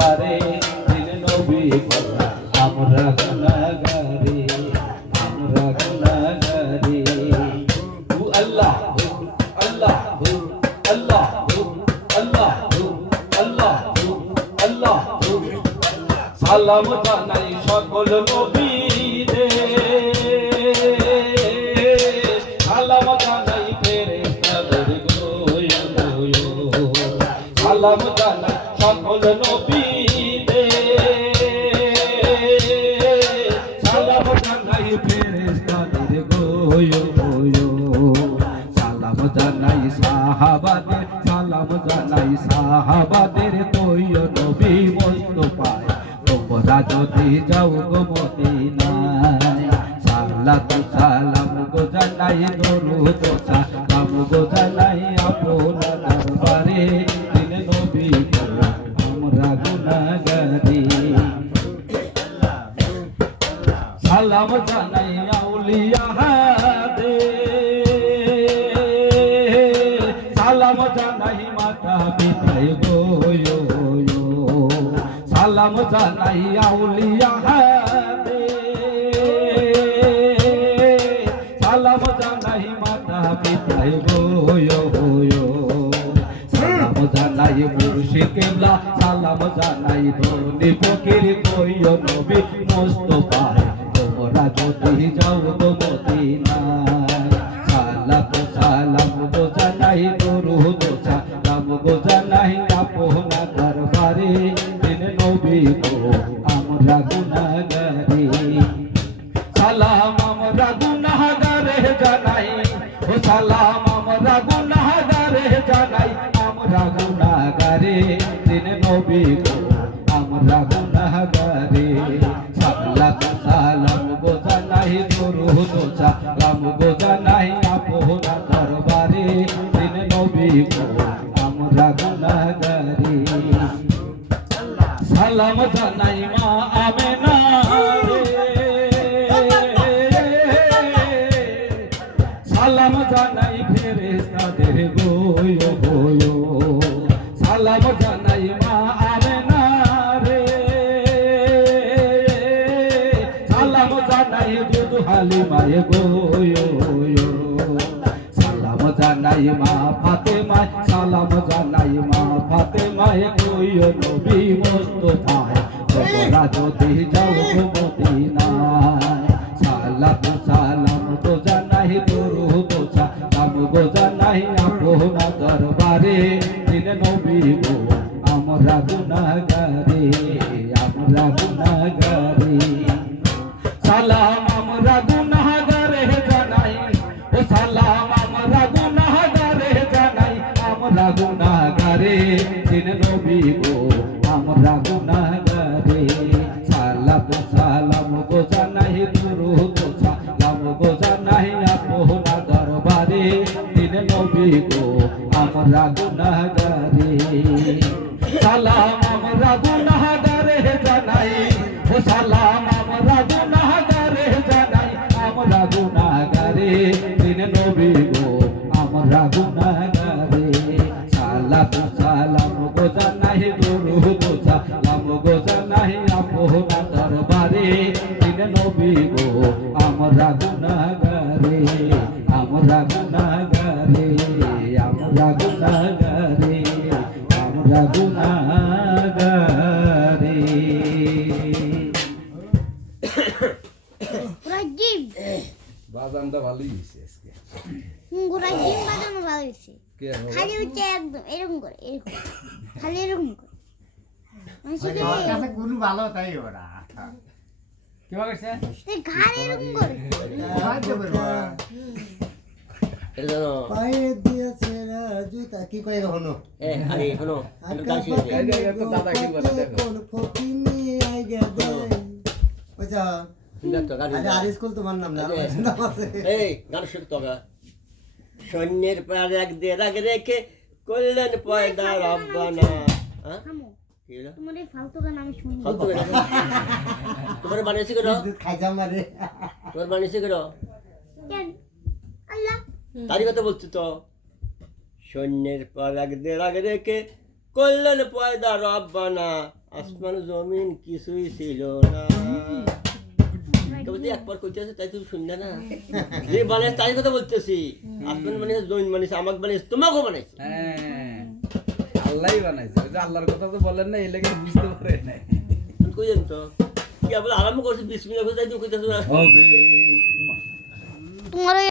দরবারে দিন নবী বলা আমরা গুনাহগারি আমরা গুনাহগারি ও আল্লাহ আল্লাহ আল্লাহ আল্লাহ আল্লাহ আল্লাহ সালাম জানাই সকল নবীদের সালাম জানাই ফেরেশতাদের গোয়ো গোয়ো সালাম জানাই সকল নবীদের সালাম জানাই ফেরেশতাদের গোয়ো গোয়ো সালাম জানাই সাহাবাদের সালাম জানাই সাহাবাদের তৈয় নবী মুস্তাফায় তোমরা যদি যাও গো মদিনায় সালাতু সালাম গো জানাই দরুদ সালাম গো জানাই আপনার দরবারে দিন নবী বলা আমরা গুনাহগারি সালাম জানাই আউলিয়াদের সালাম জানাই মাতা পিতায় গোয়ো গোয়ো সালাম জানাই আউলিয়াদের সালাম জানাই মাতা পিতায় গোয়ো গোয়ো সালাম জানাই মুর্শিদ কিবলা সালাম জানাই ধনী ফকির কইও নবী মুস্তাফায় তোমরা যদি যাও গো মদিনায় সালাতু সালাম গো জানাই দরুদ সালাম গো জানাই আপনার দরবারে দিন নবী গো আমরা গুনাহগারি সালাম আমরা গুনাহগারে জানাই ও সালাম আমরা গুনাহগারে জানাই আমরা গুনাহগারে দিন নবী গো আমরা গুনাহগারে সালাতু সালাম গো জানাই দরুদ সালাম গো জানাই আপনার দরবারে দিন নবী গো আমরা গুনাহগারি সালাম জানাই মা আমেনা সালাম জানাই ফেরেশতাদের গোয়ো গোয়ো সালাম জানাই মা আমেনা রে সালাম জানাই দুধ হালিমায় গোয়ো গোয়ো সালাম জানাই মা ফাতেমায় সালাম জানাই মা ফাতেমায় কইও নবী মুস্তাফায় তোমরা যদি যাও গো মদিনায় সালাতু সালাম গো জানাই দরুদ সালাম গো জানাই আপনার দরবারে দিন নবী গো আমরা গুনাহগারি আমরা গুনাহগারি সালাম আমরা গুনাহগারে জানাই ও সালাম আমরা গুনাহগারে জানাই আমরা গুনাহগারে দিন নবী গো আমরা গুনাহগারে সালাতু সালাম গো জানাই দরুদ সালাম গো জানাই আপনার দরবারে দিন নবী গো আমরা গুনাহগারে সালাম আমরা গুনাহগারে জানাই ও সালাম আমরা গুনাহগারে জানাই আমরা গুনাহগারে দিন নবী গো আমরা গুনাহগারে সালাতু সালাম গো জানাই দরুদ সালাম গো জানাই আপনার দরবারে দিন নবী গো আমরা গুনাহগারে আমরা গুনাহগারে আমরা গুনাহগারে আমরা গুনাহগারে রাজীব বাজানটা ভালোই হয়েছে আজকে রাজীব বাজানো ভালো হয়েছে কে খালি হচ্ছে একদম এরকম করে এরকম খালি এরকম করে আমার কাছে গুরু ভালো তাই ওরা কি করছে ঘাড় এরকম করে সাহায্য করবো এটা জানো পায়ে দিয়েছে জুতা কি কই হলো আরে শোনো একটু গান শিখে দে। দাদা কি বলে দেখো কোন ফকিনি আই গেছে ওইটা দেখ তো গান আরে আর স্কুল তোমার নাম না নাম আছে এই গান শিখতে হবে সৈন্যের পার এক দেড় আগে রেখে করলেন পয়দা রব্বানা হ্যাঁ থামো কি হলো তোমার এই ফালতু গান আমি শুনি ফালতু গান তোমার বানিয়েছি কেন দুধ খাইজা মারে তোমার বানিয়েছি কেন কেন আল্লাহ তারই কথা বলছি তো সৈন্যের পার এক দেড় আগে রেখে করলেন পয়দা রব্বানা আসমান জমিন কিছুই ছিল না তবে তুই একবার কইতেছে তাই তুমি শুনলে না যে বানাইছে তাই কথা বলতেছি আসমান বানিয়েছে জমিন বানিয়েছে আমাকে বানিয়েছে তোমাকেও বানাইছে হ্যাঁ আল্লাহই বানাইছে ওই যে আল্লাহর কথা তো বলেন না এই লেগে বুঝতে পারে না কইলেন তো কি বলে আরম্ভ করছে বিসমিল্লাহ কইতে তুই কইতেছ না হবে তোমার ওই